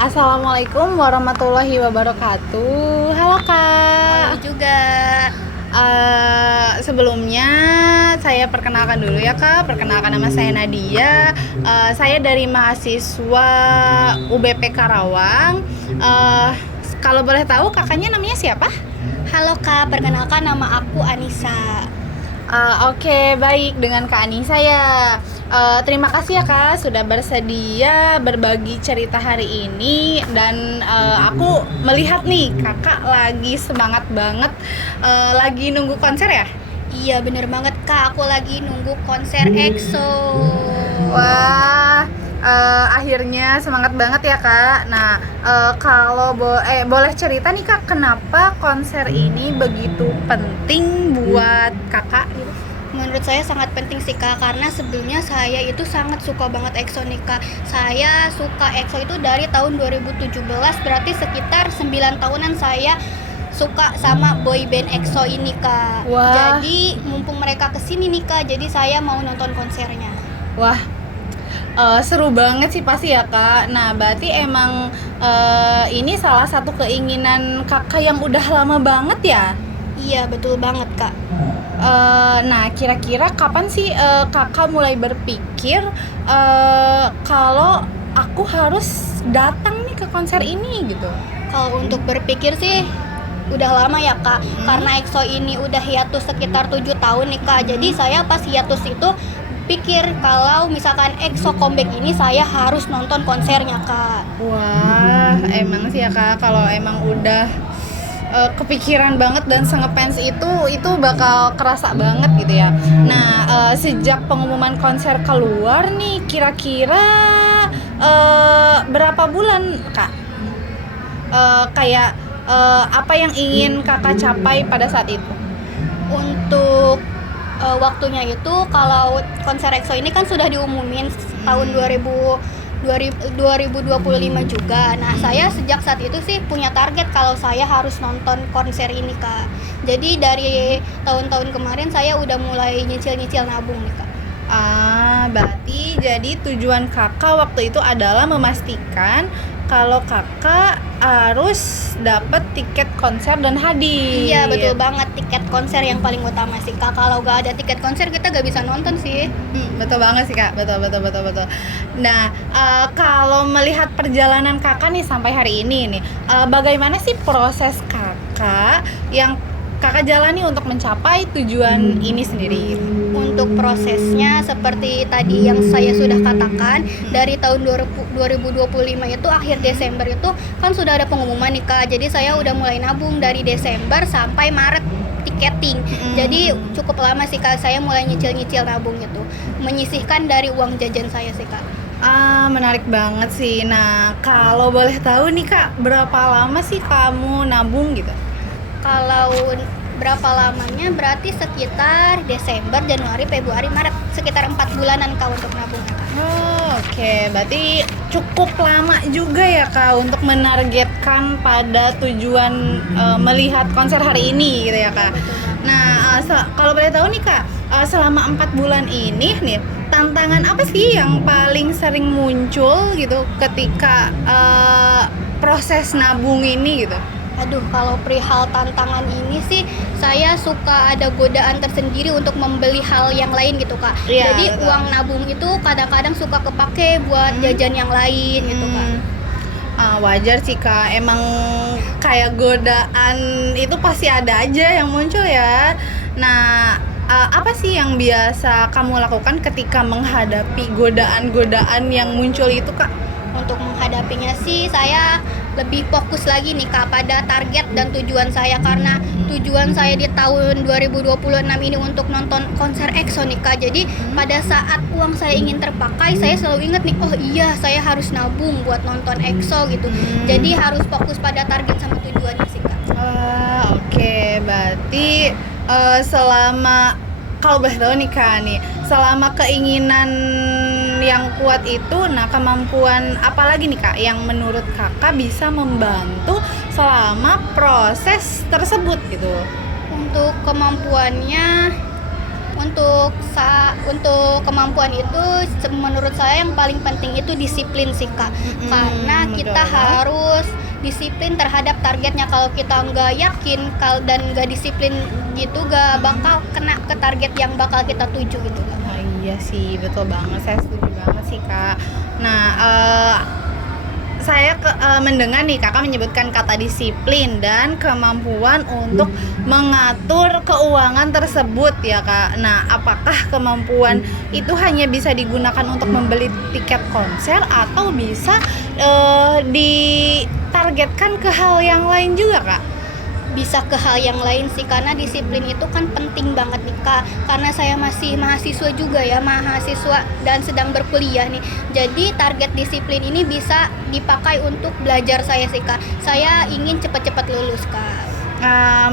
Assalamualaikum warahmatullahi wabarakatuh. Halo Halo Kak. juga. Sebelumnya saya perkenalkan dulu ya Kak. Perkenalkan, nama saya Nadia. Saya dari mahasiswa UBP Karawang. Eh, Kalau boleh tahu kakaknya namanya siapa? Halo Kak, perkenalkan nama aku Anissa. Oke, baik, dengan Kak Anissa ya. Terima kasih ya Kak sudah bersedia berbagi cerita hari ini. Dan aku melihat nih kakak lagi semangat banget, lagi nunggu konser ya. Iya bener banget Kak, aku lagi nunggu konser EXO. Wah, akhirnya semangat banget ya Kak. Nah, kalau boleh cerita nih Kak, kenapa konser ini begitu penting buat kakak gitu? Menurut saya sangat penting sih Kak, karena sebelumnya saya itu sangat suka banget EXO nih Kak. Saya suka EXO itu dari tahun 2017, berarti sekitar 9 tahunan saya suka sama boyband EXO ini Kak. Wah. Jadi mumpung mereka kesini nih Kak, jadi saya mau nonton konsernya. Wah, seru banget sih pasti ya Kak. Nah, berarti emang ini salah satu keinginan kakak yang udah lama banget ya? Iya betul banget Kak. Nah, kira-kira kapan sih kakak mulai berpikir kalau aku harus datang nih ke konser ini gitu? Kalau untuk berpikir sih udah lama ya Kak, karena EXO ini udah hiatus sekitar 7 tahun nih Kak. Jadi saya pas hiatus itu pikir kalau misalkan EXO comeback ini saya harus nonton konsernya Kak. Wah, emang sih ya Kak, kalau emang udah kepikiran banget dan sengefans itu bakal kerasa banget gitu ya. Nah, sejak pengumuman konser keluar nih, kira-kira berapa bulan Kak? Kayak apa yang ingin kakak capai pada saat itu? Untuk waktunya itu kalau konser EXO ini kan sudah diumumin tahun 2025 juga. Nah, saya sejak saat itu sih punya target kalau saya harus nonton konser ini Kak. Jadi dari tahun-tahun kemarin saya udah mulai nyicil-nyicil nabung nih Kak. Berarti jadi tujuan kakak waktu itu adalah memastikan kalau kakak harus dapat tiket konser dan hadir. Iya betul banget, tiket konser yang paling utama sih Kak. Kalau gak ada tiket konser kita gak bisa nonton sih. Betul banget sih Kak, betul. Nah, kalau melihat perjalanan kakak nih sampai hari ini nih, bagaimana sih proses kakak yang kakak jalani untuk mencapai tujuan ini sendiri? Untuk prosesnya seperti tadi yang saya sudah katakan, dari tahun 2025 itu akhir Desember itu kan sudah ada pengumuman nih Kak. Jadi saya udah mulai nabung dari Desember sampai Maret tiketing. Jadi cukup lama sih Kak, saya mulai nyicil-nyicil nabung itu, menyisihkan dari uang jajan saya sih Kak. Menarik banget sih. Nah, kalau boleh tahu nih Kak, berapa lama sih kamu nabung gitu? Kalau berapa lamanya berarti sekitar Desember, Januari, Februari, Maret, sekitar 4 bulanan Kak untuk nabung Kak. Oke, berarti cukup lama juga ya Kak untuk menargetkan pada tujuan melihat konser hari ini gitu ya Kak. Nah, kalau boleh tahu nih Kak, selama 4 bulan ini nih, tantangan apa sih yang paling sering muncul gitu ketika proses nabung ini gitu? Aduh, kalau perihal tantangan ini sih saya suka ada godaan tersendiri untuk membeli hal yang lain gitu Kak. Iya, Jadi betul. uang nabung itu kadang-kadang suka kepake buat jajan yang lain gitu Kak. Wajar sih Kak, emang kayak godaan itu pasti ada aja yang muncul ya. Nah, apa sih yang biasa kamu lakukan ketika menghadapi godaan-godaan yang muncul itu Kak? Untuk menghadapinya sih saya lebih fokus lagi nih Kak pada target dan tujuan saya, karena tujuan saya di tahun 2026 ini untuk nonton konser EXO nih Kak. Jadi pada saat uang saya ingin terpakai, saya selalu ingat nih, oh iya saya harus nabung buat nonton EXO gitu. Jadi harus fokus pada target sama tujuannya sih Kak. Oke, berarti selama, kalau boleh tahu nih Kak nih, selama keinginan yang kuat itu, nah kemampuan apa lagi nih Kak yang menurut kakak bisa membantu selama proses tersebut gitu? Untuk kemampuannya, untuk untuk kemampuan itu menurut saya yang paling penting itu disiplin sih Kak. Karena kita betul. harus disiplin terhadap targetnya. Kalau kita nggak yakin dan nggak disiplin gitu, nggak bakal kena ke target yang bakal kita tuju gitu Kak. Oh iya sih, betul banget. Saya setuju banget sih Kak. Nah, saya mendengar nih Kakak menyebutkan kata disiplin dan kemampuan untuk mengatur keuangan tersebut ya Kak. Nah, apakah kemampuan itu hanya bisa digunakan untuk membeli tiket konser atau bisa ditargetkan ke hal yang lain juga Kak? Bisa ke hal yang lain sih, karena disiplin itu kan penting banget nih Kak. Karena saya masih mahasiswa juga ya, mahasiswa dan sedang berkuliah nih. Jadi target disiplin ini bisa dipakai untuk belajar saya sih Kak. Saya ingin cepat-cepat lulus Kak.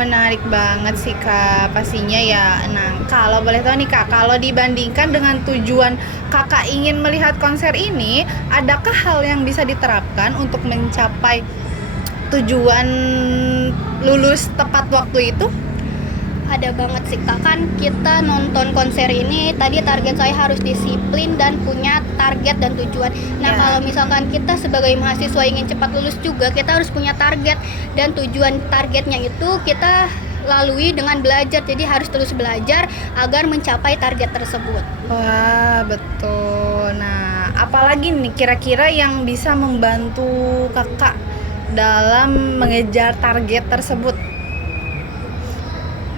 Menarik banget sih Kak, pastinya ya. Nah, kalau boleh tahu nih Kak, kalau dibandingkan dengan tujuan Kakak ingin melihat konser ini, adakah hal yang bisa diterapkan untuk mencapai tujuan lulus tepat waktu itu? Ada banget sih Kak, kan kita nonton konser ini tadi target saya harus disiplin dan punya target dan tujuan. Nah, Ya. kalau misalkan kita sebagai mahasiswa ingin cepat lulus juga, kita harus punya target dan tujuan. Targetnya itu kita lalui dengan belajar, jadi harus terus belajar agar mencapai target tersebut. Wah, betul. Nah, apalagi nih kira-kira yang bisa membantu Kakak dalam mengejar target tersebut?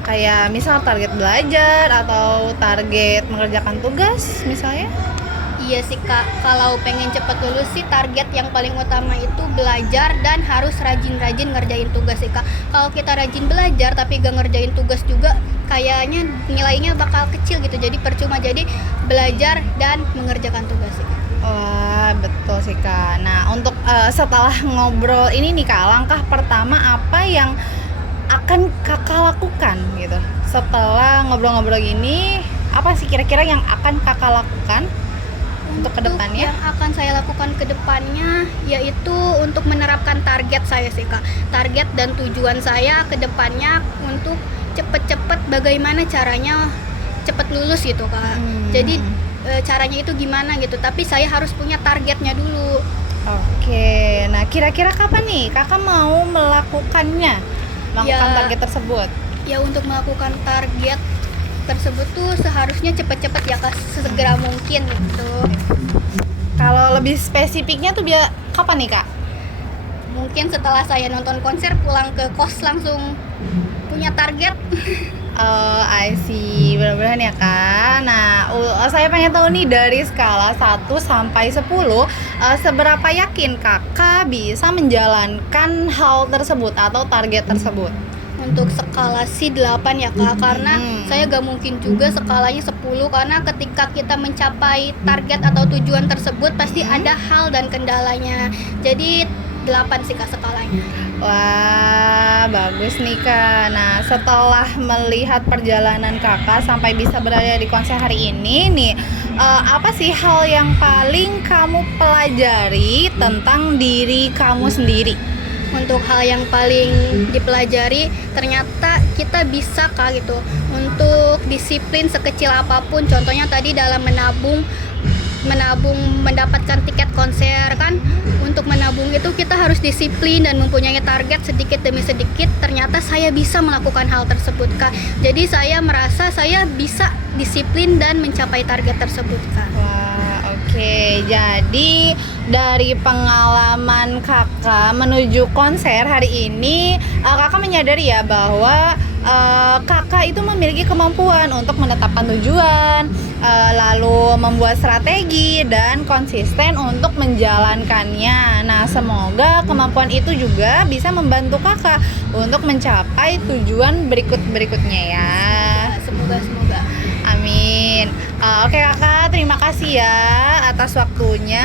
Kayak misal target belajar atau target mengerjakan tugas misalnya? Iya sih Kak, kalau pengen cepat lulus sih target yang paling utama itu belajar dan harus rajin-rajin ngerjain tugas sih Kak. Kalau kita rajin belajar tapi gak ngerjain tugas juga, kayaknya nilainya bakal kecil gitu, jadi percuma. Jadi belajar dan mengerjakan tugas sih Kak. Wah, betul sih Kak. Nah, untuk setelah ngobrol ini nih Kak, langkah pertama apa yang akan Kakak lakukan gitu? Setelah ngobrol-ngobrol gini, apa sih kira-kira yang akan Kakak lakukan untuk kedepannya? Yang akan saya lakukan ke depannya yaitu untuk menerapkan target saya sih Kak. Target dan tujuan saya ke depannya untuk cepet-cepet bagaimana caranya cepet lulus gitu Kak. Jadi caranya itu gimana gitu, tapi saya harus punya targetnya dulu. Oke, nah kira-kira kapan nih Kakak mau melakukannya? Melakukan Ya. target tersebut? Ya, untuk melakukan target tersebut tuh seharusnya cepet-cepet ya Kak, segera mungkin gitu. Kalau lebih spesifiknya tuh kapan nih Kak? Mungkin setelah saya nonton konser pulang ke kos langsung punya target. Oh, I see. Benar-benar ya Kak. Nah, saya pengen tahu nih dari skala 1 sampai 10, seberapa yakin Kakak bisa menjalankan hal tersebut atau target tersebut? Untuk skala sih 8 ya Kak, karena saya gak mungkin juga skalanya 10, karena ketika kita mencapai target atau tujuan tersebut pasti ada hal dan kendalanya. Jadi 8 sih Kak skalanya. Wah, bagus nih Kak. Nah, setelah melihat perjalanan Kakak sampai bisa berada di konser hari ini nih, apa sih hal yang paling kamu pelajari tentang diri kamu sendiri? Untuk hal yang paling dipelajari, ternyata kita bisa Kak gitu untuk disiplin sekecil apapun. Contohnya tadi dalam menabung mendapatkan tiket konser kan. Untuk menabung itu kita harus disiplin dan mempunyai target sedikit demi sedikit. Ternyata saya bisa melakukan hal tersebut Kak. Jadi saya merasa saya bisa disiplin dan mencapai target tersebut Kak. Wah, oke. Jadi dari pengalaman Kakak menuju konser hari ini, Kakak menyadari ya bahwa Kakak itu memiliki kemampuan untuk menetapkan tujuan, lalu membuat strategi dan konsisten untuk menjalankannya. Nah, semoga kemampuan itu juga bisa membantu Kakak untuk mencapai tujuan berikutnya ya. Semoga. Amin. Oke Kakak, terima kasih ya atas waktunya.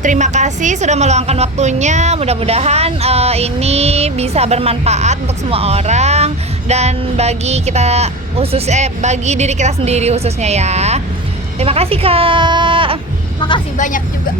Terima kasih sudah meluangkan waktunya. Mudah-mudahan ini bisa bermanfaat untuk semua orang dan bagi bagi diri kita sendiri khususnya ya. Terima kasih Kak. Makasih banyak juga.